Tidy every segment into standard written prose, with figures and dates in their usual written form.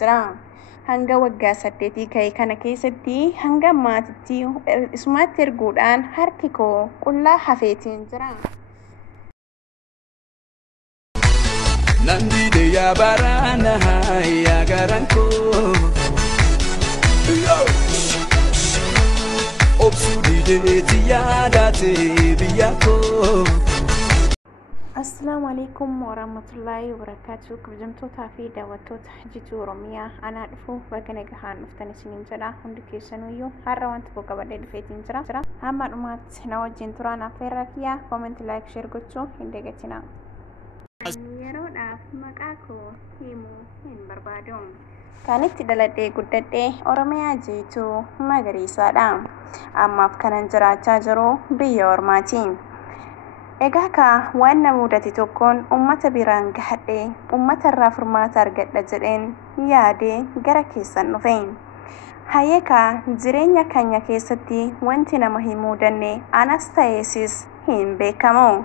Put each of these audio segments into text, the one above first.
jira. Hanga waggaa 8 ka'e kana keessatti hanga maatiitti isumatti erguudhaan harki koo qullaa hafeetiin jira. Nandi de ya barana ya garanko Obsudi de tiyadate biyako. Assalamu alaikum warahmatullahi wabarakatuh. Kabajamtoota fi daawwattoota jituu Oromiyaa anaa dhufu bakka nagahaan dhuftan isiniin jedha. Hundi keessanuyyuu har'a wanta qabadhee dhufeetiin jira. Hamma dhumaatti na wajjin turaan affeerraa kiyyaa comment like share gochuu hin dagatinaa. Yeroodhaaf maqaa koo himuu hin barbaadu. Kan itti dhaladhee guddadhee Oromiyaa jituu magariisaadha. Ammaaf kanan jiraachaa jiru biyya Ormaati. Egaa waan na mudate tokkoon uummata biraan gahadhee uummata irraa furmaata argadha jedheen yaadee gara keessan dhufe. Hayyeekaa jireenya keenya keessatti wanti nama hin mudanne anas ta'eesis hin beekamu.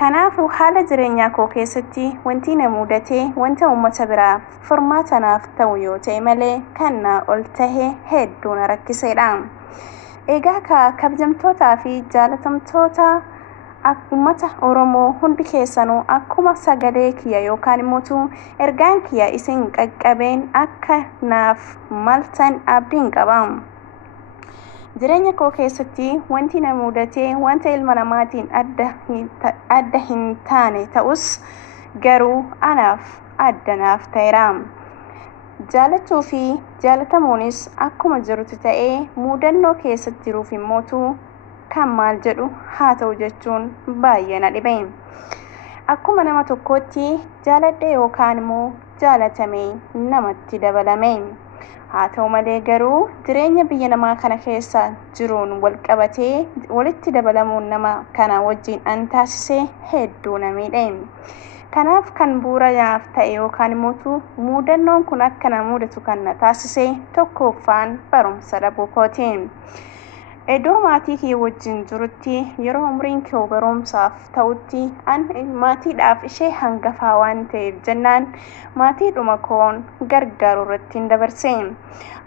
Kanaafuu haala jireenyaa koo keessatti wanti na mudate wanta uummata biraa furmaata naaf ta'u yoo ta'e malee kan na ol tahe hedduu na rakkiseedha. Egaa kabajamtootaa fi jaalatamtoota ummata Oromoo hundi keessanuu akkuma sagalee kiyya yookaan immoo ergaan kiyya isin qaqqabeen akka naaf maltan abdiin qaba. Jireenya koo keessatti wanti na mudate wanta ilma namaatiin adda hin taane ta'us garuu anaaf adda naaf ta'eera. Jaalachuu fi jaalatamuunis akkuma jirutti ta'ee mudannoo keessatti jiruuf immootu kan maal jedhu haa ta'u jechuun baay'ee na dhibe. Akkuma nama tokkootti jaaladhee yookaan immoo jaalatamee namatti dabalame. Haa ta'u malee garuu jireenya biyya namaa kana keessa jiruun wal qabatee walitti dabalamuun nama kana wajjin an taasise hedduu na miidhe. Kanaaf kan bu'uura naaf ta'e yookaan immoo mudannoon kun akka na mudatu kan na taasise tokkoffaan barumsa dhabuu kooti. Iddoo maatii kee wajjin jirutti yeroo umriin kee barumsaaf ta'utti an maatiidhaaf ishee hangafaa waan ta'eef jennaan maatiidhuma koon gargaaru irratti hin dabarse.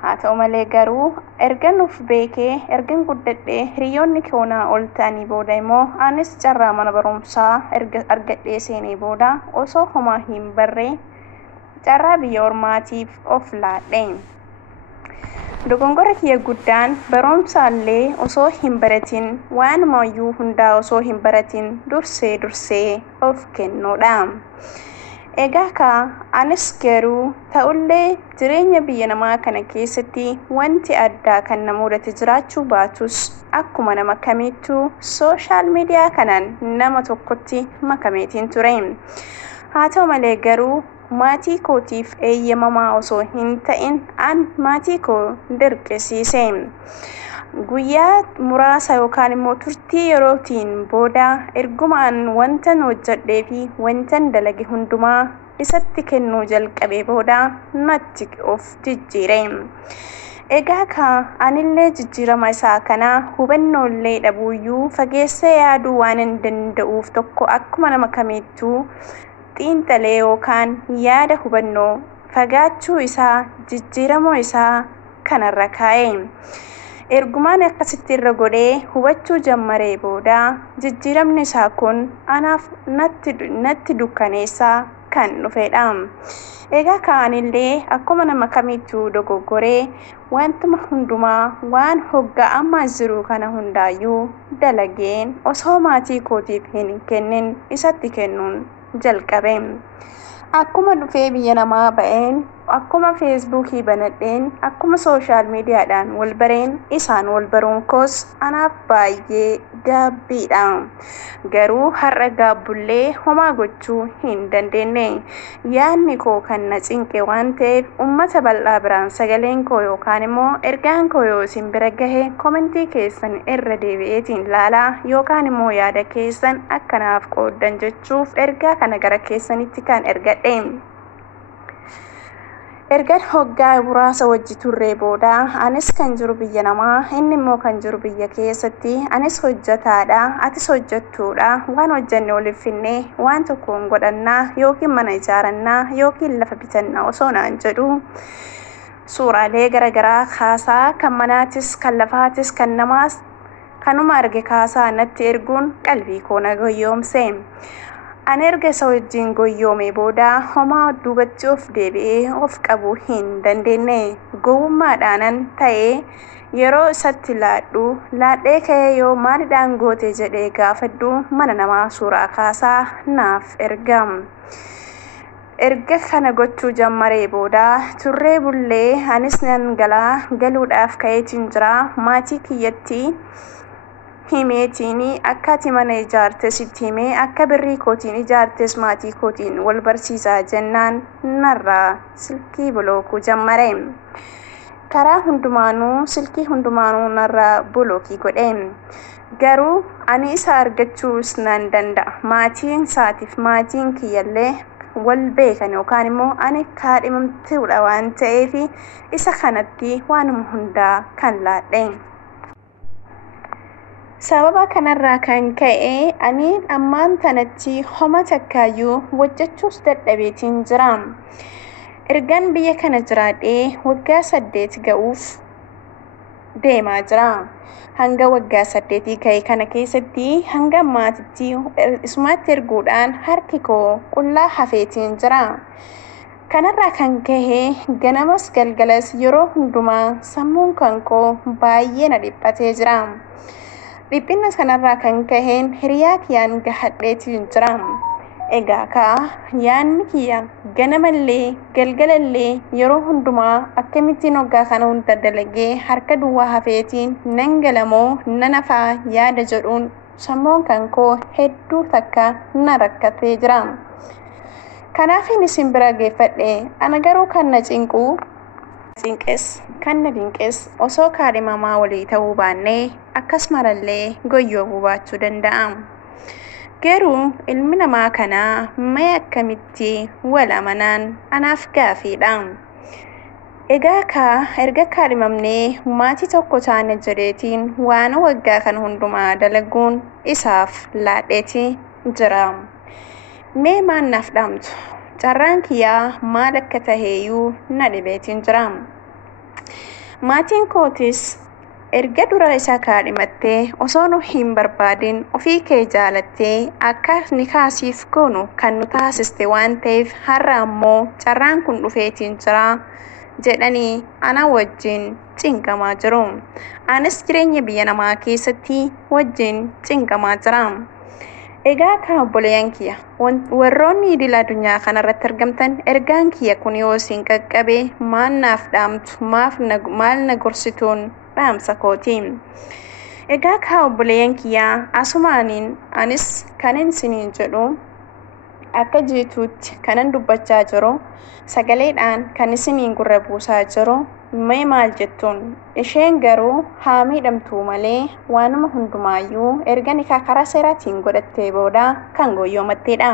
Haa ta'u malee garuu ergan of beekee ergan guddadhee hiriyoonni koonaa ol ta'anii booda immoo anis carraa mana barumsaa argadhee seenee booda osoo homaa hin barree carraa biyya ormaatiif of laadhe. Dogongora kiyya guddaan barumsaallee osoo hin baratin waanumayyuu hundaa osoo hin baratin dursee of kennuudha. Egaa anis garuu ta'ullee jireenya biyya namaa kana keessatti wanti addaa kan na mudate jiraachuu baatus akkuma nama kamiittuu sooshaal miidiyaa kanaan nama tokkotti makameetiin ture. Haa ta'u malee garuu maatii kootiif eeyyamamaa osoo hin ta'in an maatii koo dirqisiise. Guyyaa muraasa yookaan immoo turtii yerootiin booda ergumaan wantan hojjedhee fi wantan dalage hundumaa isatti kennuu jalqabee booda natti of jijjiire. Egaa anillee jijjiirama isaa kana hubannollee dhabuuyyuu fageessee yaaduu waan hin danda'uuf tokko akkuma nama kamiittuu xiinxalee yookaan yaada hubannoo fagaachuu isaa jijjiiramoo isaa kanarra kaa'e. Ergumaan akkasitti irra godhee hubachuu jammaree booda jijjiiramni isaa kun anaaf natti dukkaneessaa kan dhufedha. Egaa anillee akkuma nama kamiittuu dogoggoree wantuma hundumaa waan hoggaa ammaa jiru kana hundaayyuu dalageen osoo maatii kootiif hin kennin isatti kennuun jalqabe. Akkuma dhufee biyya namaa ba'een akkuma feesbuukii banadheen akkuma sooshaal miidiyaadhaan wal bareen isaan wal baruun koos anaaf baay'ee gaabbiidha. Garuu har'a gaabbullee homaa gochuu hin dandeenye. Yaadni koo kan na cinqe waan ta'eef uummata bal'aa biraan sagaleen koo yookaan immoo ergaan koo yoo isin bira gahe komentii keessan irra deebi'eetiin laalaa yookaan immoo yaada keessan akkanaaf qooddan jechuuf ergaa kana gara keessanitti kan ergadhe. erga hoggaa muraasa wajji turree booda anis kan jiru biyya namaa inni immoo kan jiru biyya keessatti anis hojjetaadha atis hojjettuudha waan hojjenne waliif finnee waan tokkoon godhannaa yookiin mana ijaarannaa yookiin lafa bitannaa osoo naan jedhu suuraalee garagaraa kaasaa kan manaatis kan lafaatis kan namaas kanuma arge kaasaa natti erguun qalbii koo na goyyoomse. Ani erga isa wajjin goyyoomee booda homaa duubatti of deebi'ee of qabuu hin dandeenye gowwummaadhaanan ta'ee yeroo isatti laadhee ka'ee yoo maalidhaan goote jedhee gaafadhu mana namaa suuraa kaasaa naaf ergam. Erga kana gochuu jammaree booda turree bullee anis nan galuudhaaf ka'eetiin jira maatii kiyyatti himeetiini akka ati mana ijaarte sitti himee akka birrii kootiin ijaartes maatii kootiin wal barsiisaa jennaan narraa silkii bulookuu jammare. Karaa hundumaanuu silkii hundumaanuu narraa bulookii godhe. Garuu ani isa argachuus nan danda'a. Maatiin isaatiif maatiin kiyyallee wal beekan yookaan immoo ani kaadhimamtuudha waan ta'eef isa kanatti waanuma hundaa kan laadhe. Sababa kanarraa kan ka'e ani ammaan tanatti homa takkaayyuu hojjechuus dadhabeetiin jira. Ergan biyya kana jiraadhee waggaa 8 ga'uuf deemaa jira. Hanga waggaa 8 ka'e kana keessatti hanga maatitti isumatti erguudhaan harki koo qullaa hafeetiin jira. Kanarraa kan ka'e ganamas galgalas yeroo hundumaa sammuun kan koo baay'ee na dhiphatee jira. Dhiphinna kanarraa kan ka'een hiriyaa kiyyaan gahadheetiin jira. Egaa yaanni kiyya ganamallee galgalallee yeroo hundumaa akkamittiin waggaa kana hunda dalagee harka duwwaa hafeetiin nan galamoo nan hafaa yaada jedhuun sammuun kan koo hedduu takka na rakkatee jira. Kanaafin isin bira geeffadhe ana garuu kan na cinqes kan na dinqes osoo kaadhimamaa walii ta'uu baannee akkasumallee goyyoo baachuu danda'a. Garuu ilmi namaa kanaa mee akkamitti wal amanaan anaaf gaafiidha. Egaa erga kaadhimamnee maatii tokko taane jedheetiin waan waggaa kan hundumaa dalaguun isaaf laadheeti jira. Mee maan naaf dhaamtu? Carraan kiyyaa maal akka taheeyyuu na dhibeetiin jira. Maatiin kootis erga dura isaa kaadhimattee osoo nu hin barbaadin ofii kee jaalattee akka nikaasiif goonu kan nu taasiste waan ta'eef har'a ammoo carraan kun dhufeetiin jira jedhanii ana wajjin cinqamaa jiru. Anis jireenya biyya namaa keessatti wajjin cinqamaa jira. Egaa kan obboleeyyan kiyya warroonni idil addunyaa kanarratti argamtan ergaan kiyya kun yoo isin qaqqabe maal naaf dhaamtu maal na gorsituun dhaamsa kooti. Egaa kan obboleeyyan kiyya asumaaniin anis kanin isiniin jedhu akka jiituutti kanan dubbachaa jiru sagaleedhaan kan isiniin gurra buusaa jiru mee maal jettuun isheen garuu haa miidhamtuu malee waanuma hundumaayyuu erga nikaa karaa seeraatiin godhattee booda kan goyyoomatteedha.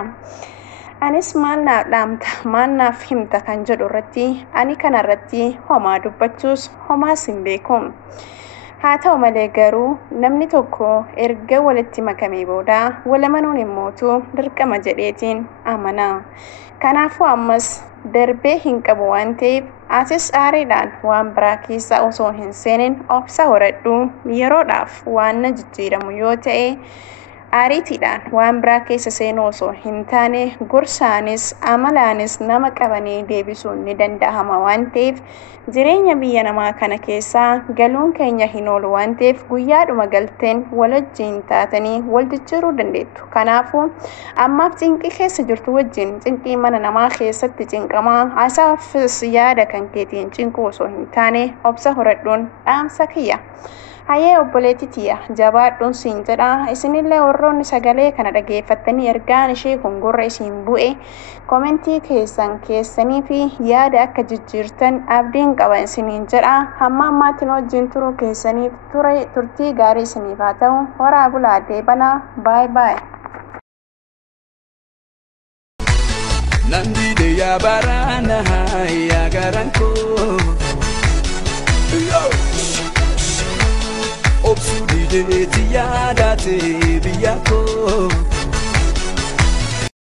Anis maal naaf dhaamta maal naaf himta kan jedhu irratti ani kanarratti homaa dubbachuus homaas hin beeku. Haa ta'u malee garuu namni tokko erga walitti makamee booda wal amanuun immootu dirqama jedheetiin amana. Kanaafuu ammas darbee hin qabu waan ta'eef atis aariidhaan waan biraa keessa osoo hin seenin obsa horadhu yeroodhaaf waan na jijjiiramu yoo ta'e aariitiidhaan waan biraa keessa seenuu osoo hin taane gorsaanis amalaanis nama qabanii deebisuun ni danda'ama waan ta'eef jireenya biyya namaa kana keessaa galuun keenya hin oolu waan ta'eef guyyaadhuma galteen wal wajjin taatanii wal jijjiiruu dandeettu. Kanaafuu ammaaf cinqii keessa jirtu wajjin cinqii mana namaa keessatti cinqamaa asaafis yaada kan keetiin cinquu osoo hin taane obsa horadhuun dhaamsa kiyya. Hayyee obboleettitiyya jabaadhuun siin jedha. Isinillee warroonni sagalee kana dhageeffattanii ergaan ishee kun gurra isiin bu'e komentii keessanii fi yaada akka jijjiirtan abdiin qaba isiniin jedha. Hamma ammaatti wajjin turuu keessaniif turtii gaarii isiniif haa ta'u. Horaa bulaa deebanaa. Baay baay. Nandide ya barana ya garanko Obsudide ziyadate biyako